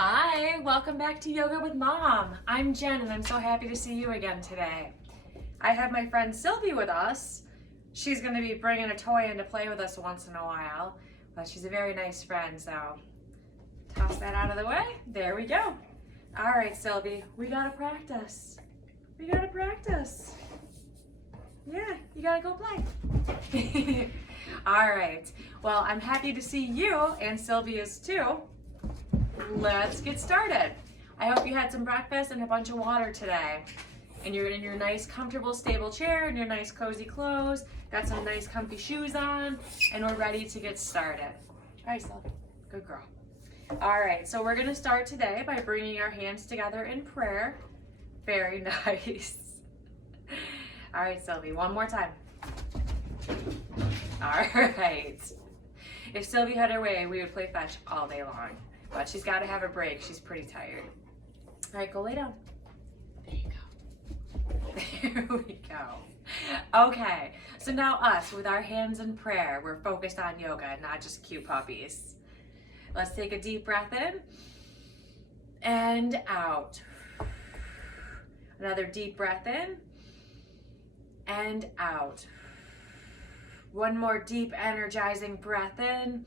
Hi, welcome back to Yoga with Mom. I'm Jen and I'm so happy to see you again today. I have my friend Sylvie with us. She's going to be bringing a toy in to play with us once in a while, but she's a very nice friend, so toss that out of the way. There we go. All right, Sylvie, we got to practice. We got to practice. Yeah, you got to go play. All right, well, I'm happy to see you, and Sylvie is too. Let's get started. I hope you had some breakfast and a bunch of water today. And you're in your nice, comfortable, stable chair, in your nice, cozy clothes, got some nice, comfy shoes on, and we're ready to get started. All right, Sylvie. Good girl. All right, so we're going to start today by bringing our hands together in prayer. Very nice. All right, Sylvie, one more time. All right. If Sylvie had her way, we would play fetch all day long. But she's got to have a break. She's pretty tired. All right, go lay down. There you go. There we go. Okay, so now us, with our hands in prayer, we're focused on yoga, not just cute puppies. Let's take a deep breath in and out. Another deep breath in and out. One more deep, energizing breath in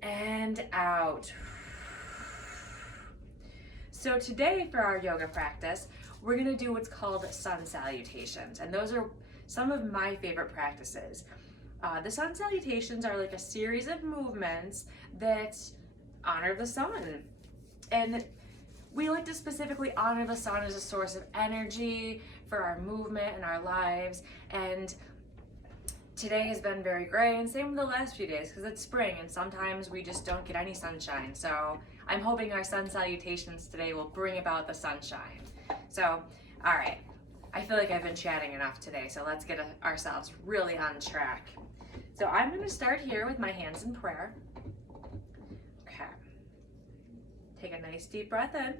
and out. So today for our yoga practice, we're going to do what's called sun salutations. And those are some of my favorite practices. The sun salutations are like a series of movements that honor the sun. And we like to specifically honor the sun as a source of energy for our movement and our lives. And today has been very gray, and same with the last few days because it's spring and sometimes we just don't get any sunshine. So I'm hoping our sun salutations today will bring about the sunshine. So, all right, I feel like I've been chatting enough today, so let's get ourselves really on track. So I'm going to start here with my hands in prayer. Okay. Take a nice deep breath in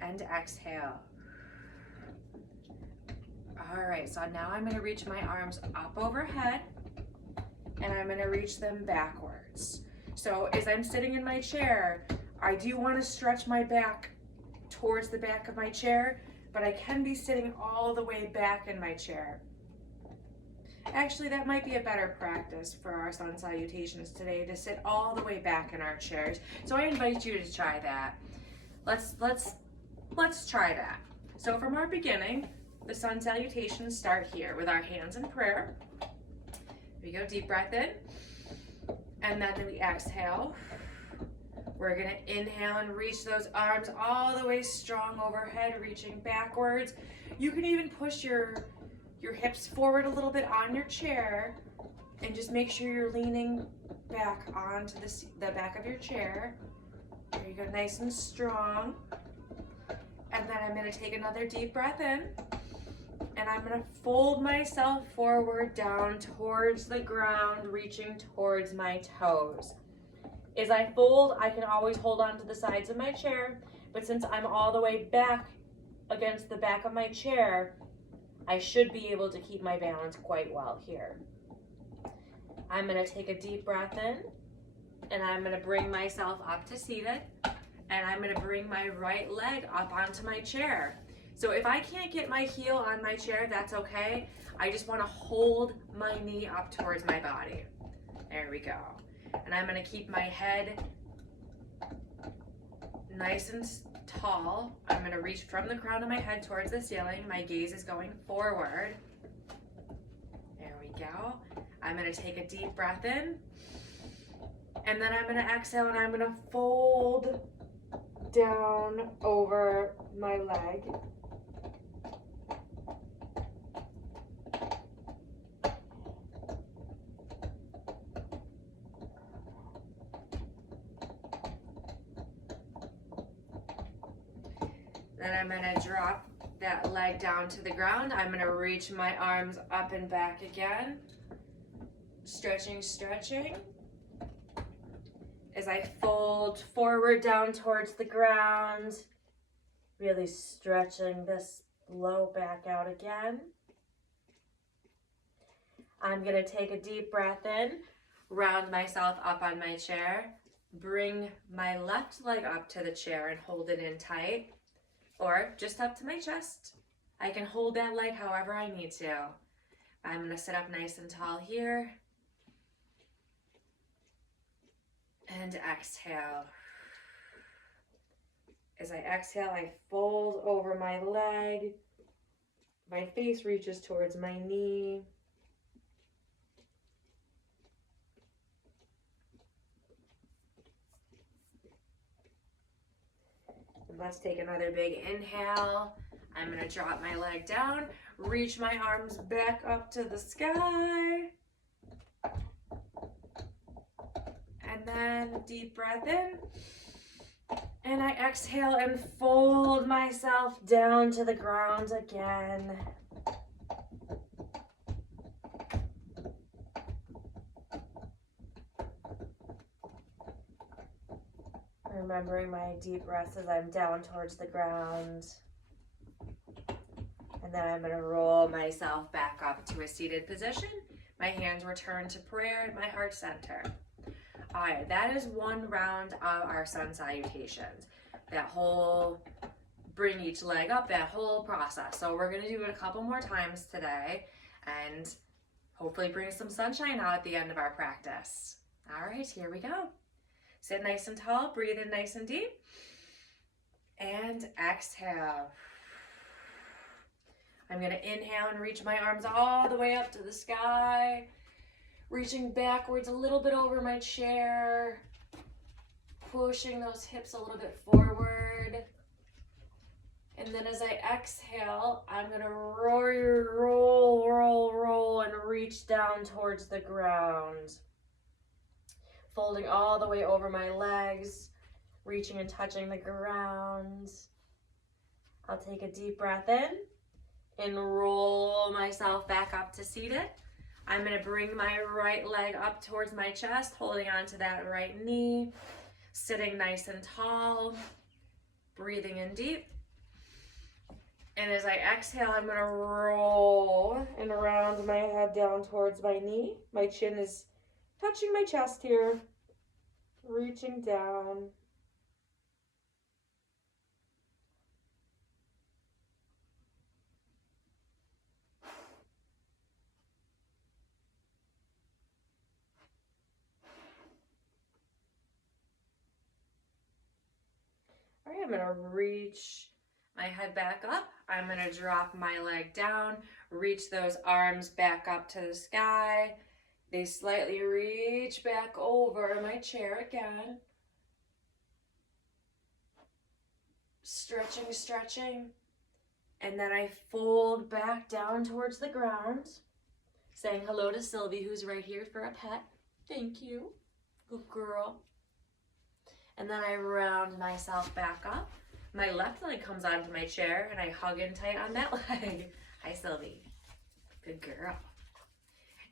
and exhale. All right, so now I'm going to reach my arms up overhead and I'm going to reach them backwards. So as I'm sitting in my chair, I do want to stretch my back towards the back of my chair, but I can be sitting all the way back in my chair. Actually, that might be a better practice for our sun salutations today, to sit all the way back in our chairs. So I invite you to try that. Let's try that. So from our beginning, the sun salutations start here with our hands in prayer. Here we go, deep breath in. And then we exhale. We're gonna inhale and reach those arms all the way strong overhead, reaching backwards. You can even push your hips forward a little bit on your chair and just make sure you're leaning back onto the back of your chair. There you go, nice and strong. And then I'm gonna take another deep breath in. And I'm going to fold myself forward down towards the ground, reaching towards my toes. As I fold, I can always hold on to the sides of my chair, but since I'm all the way back against the back of my chair, I should be able to keep my balance quite well here. I'm going to take a deep breath in, and I'm going to bring myself up to seated, and I'm going to bring my right leg up onto my chair. So if I can't get my heel on my chair, that's okay. I just want to hold my knee up towards my body. There we go. And I'm going to keep my head nice and tall. I'm going to reach from the crown of my head towards the ceiling. My gaze is going forward. There we go. I'm going to take a deep breath in. And then I'm going to exhale and I'm going to fold down over my leg. Then I'm going to drop that leg down to the ground. I'm going to reach my arms up and back again. Stretching, stretching. As I fold forward down towards the ground, really stretching this low back out again. I'm going to take a deep breath in, round myself up on my chair, Bring my left leg up to the chair and hold it in tight, or just up to my chest. I can hold that leg however I need to. I'm gonna sit up nice and tall here. And exhale. As I exhale, I fold over my leg. My face reaches towards my knee. And let's take another big inhale. I'm gonna drop my leg down, reach my arms back up to the sky. And then deep breath in. And I exhale and fold myself down to the ground again. Remembering my deep breaths as I'm down towards the ground. And then I'm going to roll myself back up to a seated position. My hands return to prayer at my heart center. All right, that is one round of our sun salutations. That whole bring each leg up, that whole process. So we're going to do it a couple more times today and hopefully bring some sunshine out at the end of our practice. All right, here we go. Sit nice and tall, breathe in nice and deep, and exhale. I'm going to inhale and reach my arms all the way up to the sky, reaching backwards a little bit over my chair, pushing those hips a little bit forward. And then as I exhale, I'm going to roll, and reach down towards the ground. Folding all the way over my legs, reaching and touching the ground. I'll take a deep breath in and roll myself back up to seated. I'm going to bring my right leg up towards my chest, holding onto that right knee, sitting nice and tall, breathing in deep. And as I exhale, I'm going to roll and round my head down towards my knee. My chin is touching my chest here, reaching down. All right, I'm going to reach my head back up. I'm going to drop my leg down, reach those arms back up to the sky. They slightly reach back over my chair again. Stretching. And then I fold back down towards the ground, saying hello to Sylvie, who's right here for a pet. Thank you. Good girl. And then I round myself back up. My left leg comes onto my chair and I hug in tight on that leg. Hi, Sylvie. Good girl.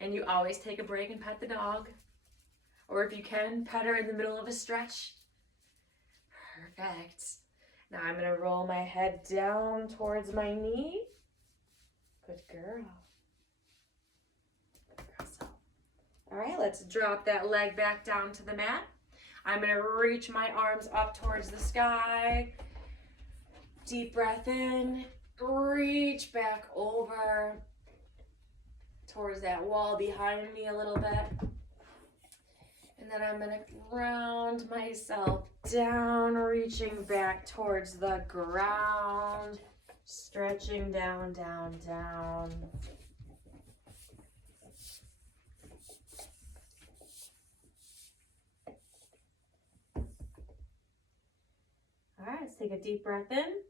And you always take a break and pet the dog. Or if you can, pet her in the middle of a stretch. Perfect. Now I'm going to roll my head down towards my knee. Good girl. Good girl. So, all right, let's drop that leg back down to the mat. I'm going to reach my arms up towards the sky. Deep breath in. Reach back over towards that wall behind me a little bit. And then I'm going to ground myself down, reaching back towards the ground, stretching down. All right, let's take a deep breath in.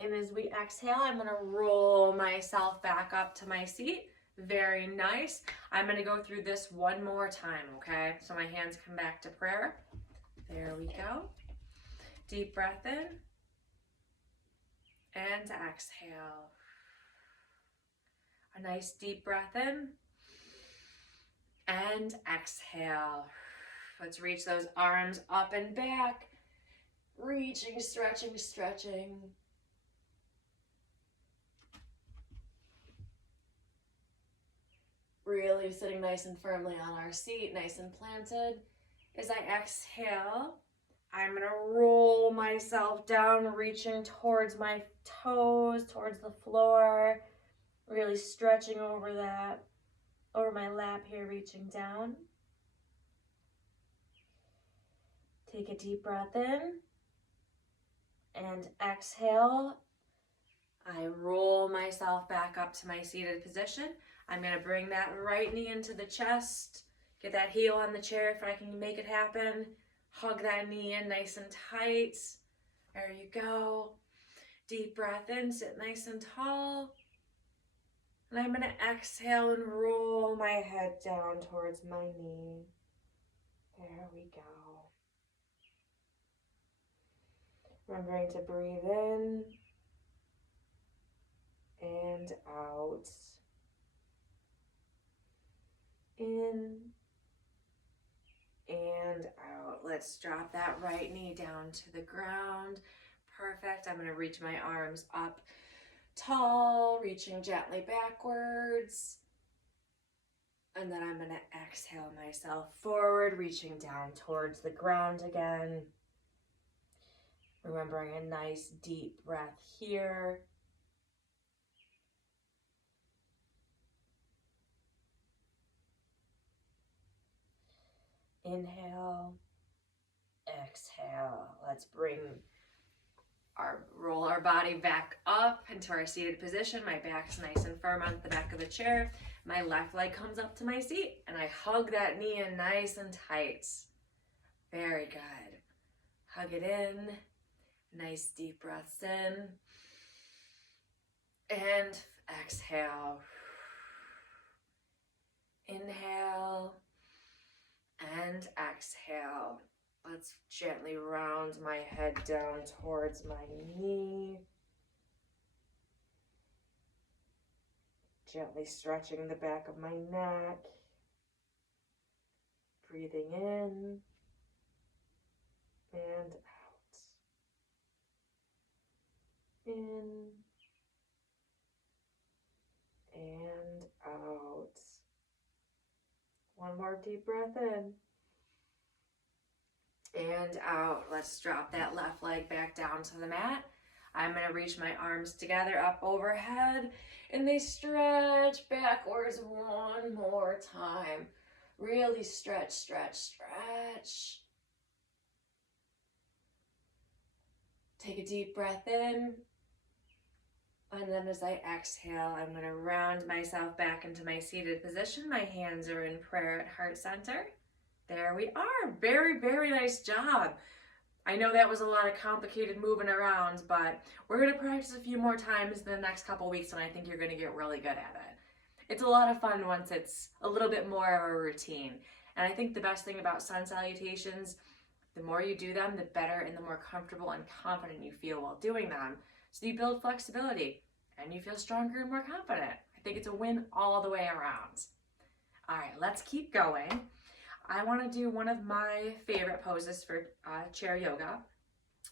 And as we exhale, I'm going to roll myself back up to my seat. Very nice. I'm going to go through this one more time, okay? So my hands come back to prayer. There we go. Deep breath in. And exhale. A nice deep breath in. And exhale. Let's reach those arms up and back. Reaching, stretching. Really sitting nice and firmly on our seat, nice and planted. As I exhale, I'm gonna roll myself down, reaching towards my toes, towards the floor, really stretching over my lap here, reaching down. Take a deep breath in and exhale. I roll myself back up to my seated position. I'm gonna bring that right knee into the chest, get that heel on the chair if I can make it happen. Hug that knee in nice and tight. There you go. Deep breath in, sit nice and tall. And I'm gonna exhale and roll my head down towards my knee. There we go. Remembering to breathe in and out. In and out. Let's drop that right knee down to the ground. Perfect. I'm going to reach my arms up tall, reaching gently backwards. And then I'm going to exhale myself forward, reaching down towards the ground again. Remembering a nice deep breath here. Inhale, exhale. Let's roll our body back up into our seated position. My back's nice and firm on the back of the chair. My left leg comes up to my seat and I hug that knee in nice and tight. Very good. Hug it in. Nice deep breaths in. And exhale. Inhale. And exhale. Let's gently round my head down towards my knee. Gently stretching the back of my neck. Breathing in and out. In and out. One more deep breath in. And out. Let's drop that left leg back down to the mat. I'm going to reach my arms together up overhead and they stretch backwards one more time. Really stretch, stretch, stretch. Take a deep breath in. And then as I exhale, I'm going to round myself back into my seated position. My hands are in prayer at heart center. There we are. Very, very nice job. I know that was a lot of complicated moving around, but we're going to practice a few more times in the next couple weeks, and I think you're going to get really good at it. It's a lot of fun once it's a little bit more of a routine. And I think the best thing about sun salutations, the more you do them, the better and the more comfortable and confident you feel while doing them. So you build flexibility and you feel stronger and more confident. I think it's a win all the way around. All right, let's keep going. I want to do one of my favorite poses for chair yoga.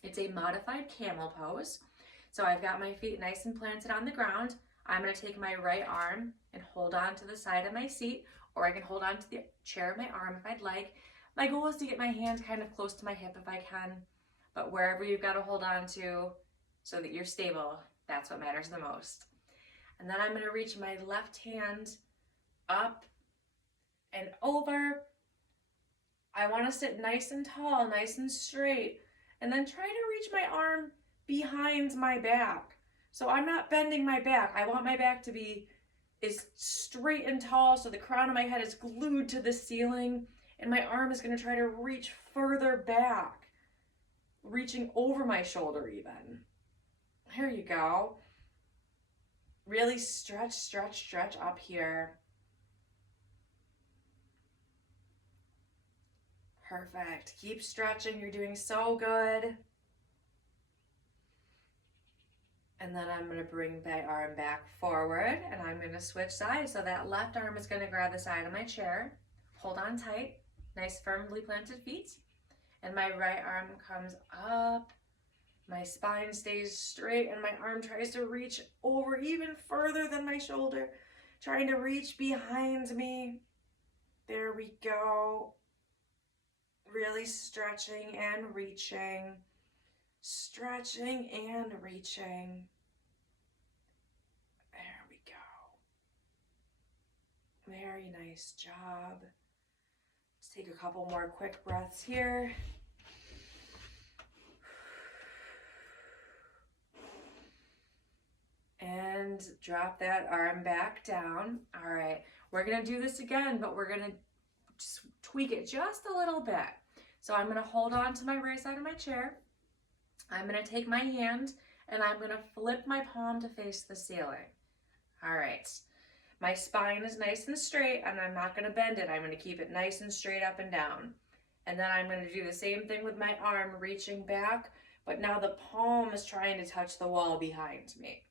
It's a modified camel pose. So I've got my feet nice and planted on the ground. I'm going to take my right arm and hold on to the side of my seat, or I can hold on to the chair of my arm if I'd like. My goal is to get my hand kind of close to my hip if I can, but wherever you've got to hold on to so that you're stable, that's what matters the most. And then I'm going to reach my left hand up and over. I want to sit nice and tall, nice and straight, and then try to reach my arm behind my back. So I'm not bending my back. I want my back to be as straight and tall so the crown of my head is glued to the ceiling, and my arm is going to try to reach further back, reaching over my shoulder even. There you go. Really stretch, stretch, stretch up here. Perfect. Keep stretching. You're doing so good. And then I'm going to bring my arm back forward and I'm going to switch sides. So that left arm is going to grab the side of my chair. Hold on tight. Nice firmly planted feet. And my right arm comes up. My spine stays straight and my arm tries to reach over even further than my shoulder. Trying to reach behind me. There we go. really stretching and reaching. Stretching and reaching. There we go. Very nice job. Let's take a couple more quick breaths here. And drop that arm back down. All right, we're gonna do this again, but we're gonna just tweak it just a little bit. So I'm gonna hold on to my right side of my chair. I'm gonna take my hand and I'm gonna flip my palm to face the ceiling. All right, my spine is nice and straight and I'm not gonna bend it. I'm gonna keep it nice and straight up and down. And then I'm gonna do the same thing with my arm, reaching back, but now the palm is trying to touch the wall behind me.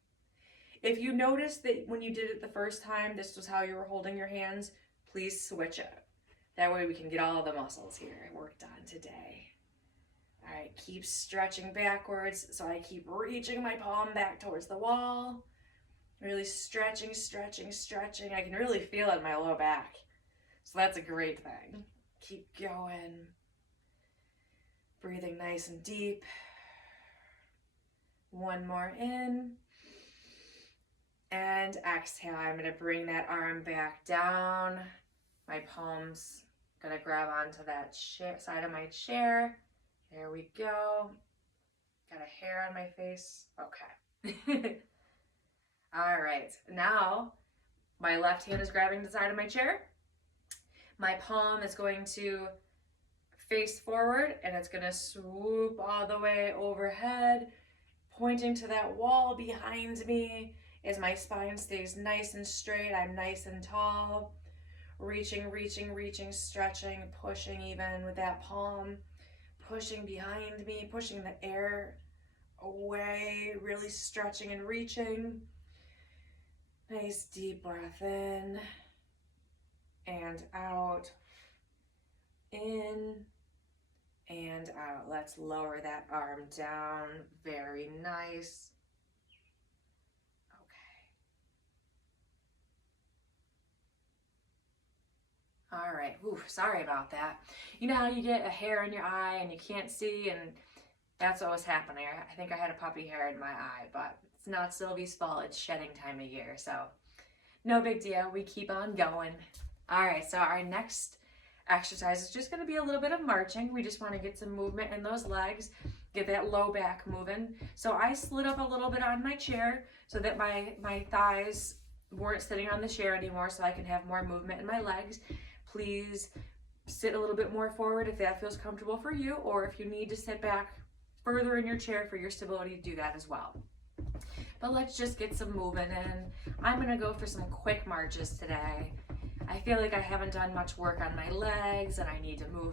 If you noticed that when you did it the first time, this was how you were holding your hands, please switch it. That way we can get all the muscles here worked on today. All right, keep stretching backwards. So I keep reaching my palm back towards the wall. Really stretching, stretching, stretching. I can really feel it in my low back. So that's a great thing. Keep going. Breathing nice and deep. One more in. And exhale. I'm going to bring that arm back down. My palms going to grab onto that side of my chair. There we go. Got a hair on my face. Okay. All right. Now, my left hand is grabbing the side of my chair. My palm is going to face forward and it's going to swoop all the way overhead, pointing to that wall behind me. As my spine stays nice and straight, I'm nice and tall. Reaching, reaching, reaching, stretching, pushing even with that palm. Pushing behind me, pushing the air away, really stretching and reaching. Nice deep breath in and out. In and out. Let's lower that arm down. Very nice. All right, ooh, sorry about that. You know how you get a hair in your eye and you can't see, and that's what was happening. I think I had a puppy hair in my eye, but it's not Sylvie's fault. It's shedding time of year, so no big deal. We keep on going. All right, so our next exercise is just gonna be a little bit of marching. We just wanna get some movement in those legs, get that low back moving. So I slid up a little bit on my chair so that my thighs weren't sitting on the chair anymore, so I can have more movement in my legs. Please sit a little bit more forward if that feels comfortable for you, or if you need to sit back further in your chair for your stability, do that as well. But let's just get some movement in. I'm gonna go for some quick marches today. I feel like I haven't done much work on my legs and I need to move.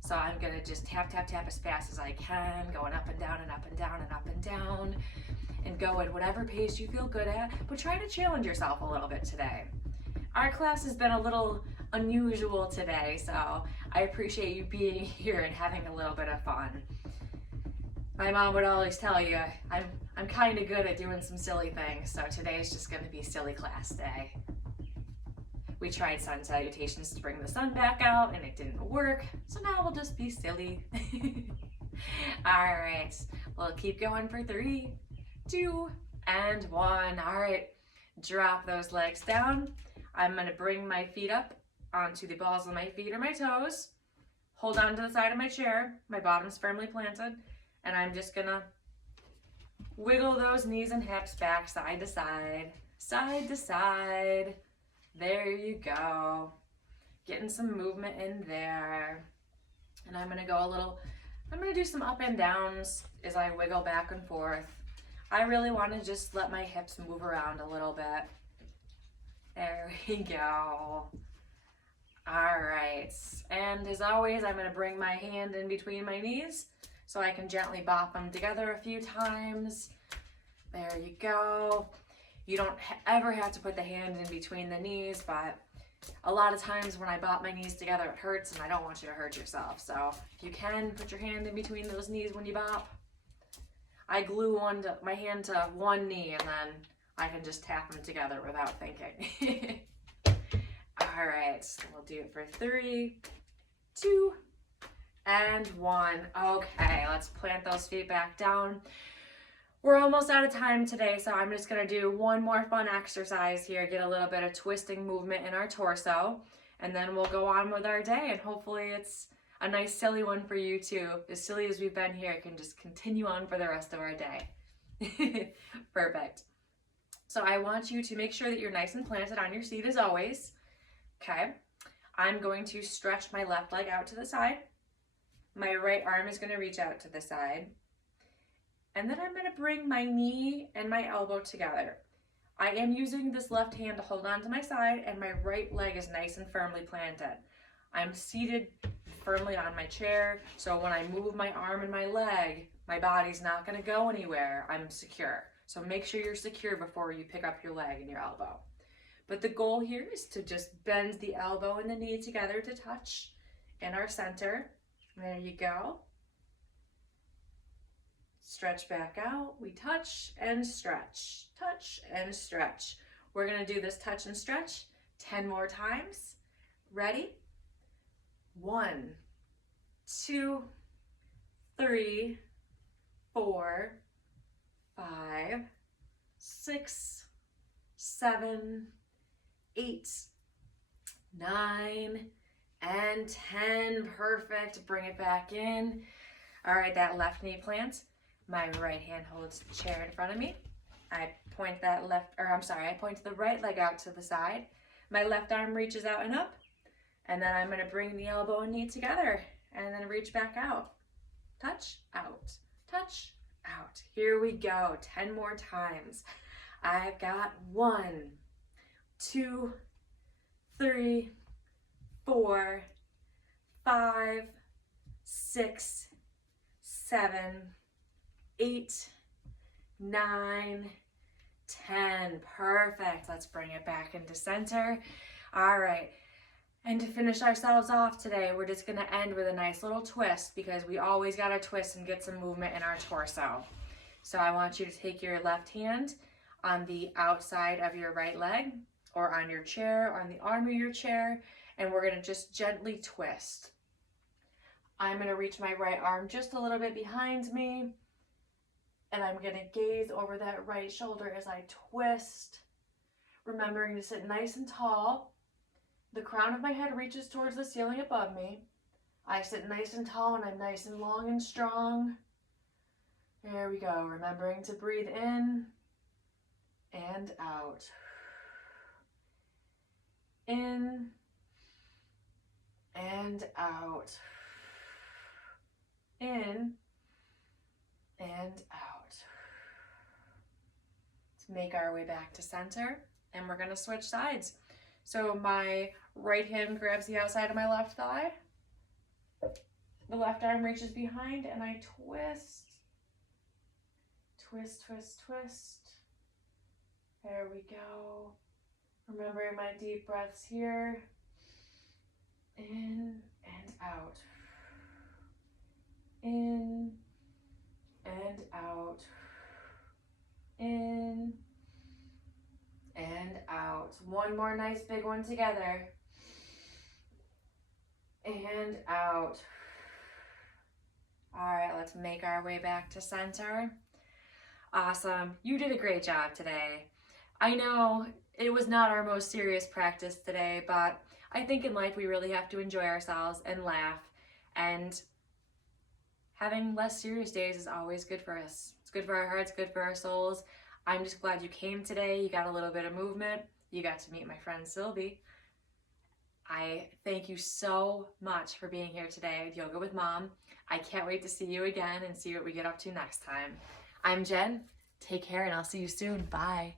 So I'm gonna just tap, tap, tap as fast as I can, going up and down and up and down and up and down, and go at whatever pace you feel good at, but try to challenge yourself a little bit today. Our class has been a little unusual today, so I appreciate you being here and having a little bit of fun. My mom would always tell you, I'm kind of good at doing some silly things, so today's just going to be silly class day. We tried sun salutations to bring the sun back out, and it didn't work, so now we'll just be silly. All right, we'll keep going for 3, 2, and 1. All right, drop those legs down. I'm gonna bring my feet up onto the balls of my feet or my toes. Hold on to the side of my chair. My bottom's firmly planted. And I'm just gonna wiggle those knees and hips back side to side, side to side. There you go. Getting some movement in there. And I'm gonna do some up and downs as I wiggle back and forth. I really wanna just let my hips move around a little bit. There we go. All right, and as always, I'm gonna bring my hand in between my knees so I can gently bop them together a few times. There you go. You don't ever have to put the hand in between the knees, but a lot of times when I bop my knees together, it hurts, and I don't want you to hurt yourself. So if you can, put your hand in between those knees when you bop. I glue my hand to one knee, and then I can just tap them together without thinking. All right, we'll do it for 3, 2, and 1. Okay, let's plant those feet back down. We're almost out of time today, so I'm just gonna do one more fun exercise here, get a little bit of twisting movement in our torso, and then we'll go on with our day, and hopefully it's a nice silly one for you too. As silly as we've been here, it can just continue on for the rest of our day. Perfect. So I want you to make sure that you're nice and planted on your seat as always. Okay, I'm going to stretch my left leg out to the side. My right arm is going to reach out to the side. And then I'm going to bring my knee and my elbow together. I am using this left hand to hold on to my side, and my right leg is nice and firmly planted. I'm seated firmly on my chair, so when I move my arm and my leg, my body's not going to go anywhere. I'm secure. So make sure you're secure before you pick up your leg and your elbow. But the goal here is to just bend the elbow and the knee together to touch in our center. There you go. Stretch back out. We touch and stretch. Touch and stretch. We're going to do this touch and stretch 10 more times. Ready? 1, 2, 3, 4, 5, 6, 7, 8, 9, and 10. Perfect. Bring it back in. All right, that left knee plants. My right hand holds the chair in front of me. I point the right leg out to the side. My left arm reaches out and up. And then I'm going to bring the elbow and knee together and then reach back out. Touch, out, touch, out. Here we go. 10 more times. I've got 1, 2, 3, 4, 5, 6, 7, 8, 9, 10. Perfect. Let's bring it back into center. All right. And to finish ourselves off today, we're just going to end with a nice little twist, because we always got to twist and get some movement in our torso. So I want you to take your left hand on the outside of your right leg, or on your chair, or on the arm of your chair, and we're going to just gently twist. I'm going to reach my right arm just a little bit behind me, and I'm going to gaze over that right shoulder as I twist, remembering to sit nice and tall. The crown of my head reaches towards the ceiling above me. I sit nice and tall, and I'm nice and long and strong. There we go. Remembering to breathe in and out. In and out. In and out. Let's make our way back to center, and we're going to switch sides. So my right hand grabs the outside of my left thigh. The left arm reaches behind, and I twist. Twist, twist, twist. There we go. Remembering my deep breaths here. In and out. In and out. In and out. One more nice big one together. And out. All right, let's make our way back to center. Awesome. You did a great job today. I know it was not our most serious practice today, but I think in life we really have to enjoy ourselves and laugh, and having less serious days is always good for us. It's good for our hearts, good for our souls. I'm just glad you came today. You got a little bit of movement. You got to meet my friend Sylvie. I thank you so much for being here today at Yoga with Mom. I can't wait to see you again and see what we get up to next time. I'm Jen. Take care, and I'll see you soon. Bye.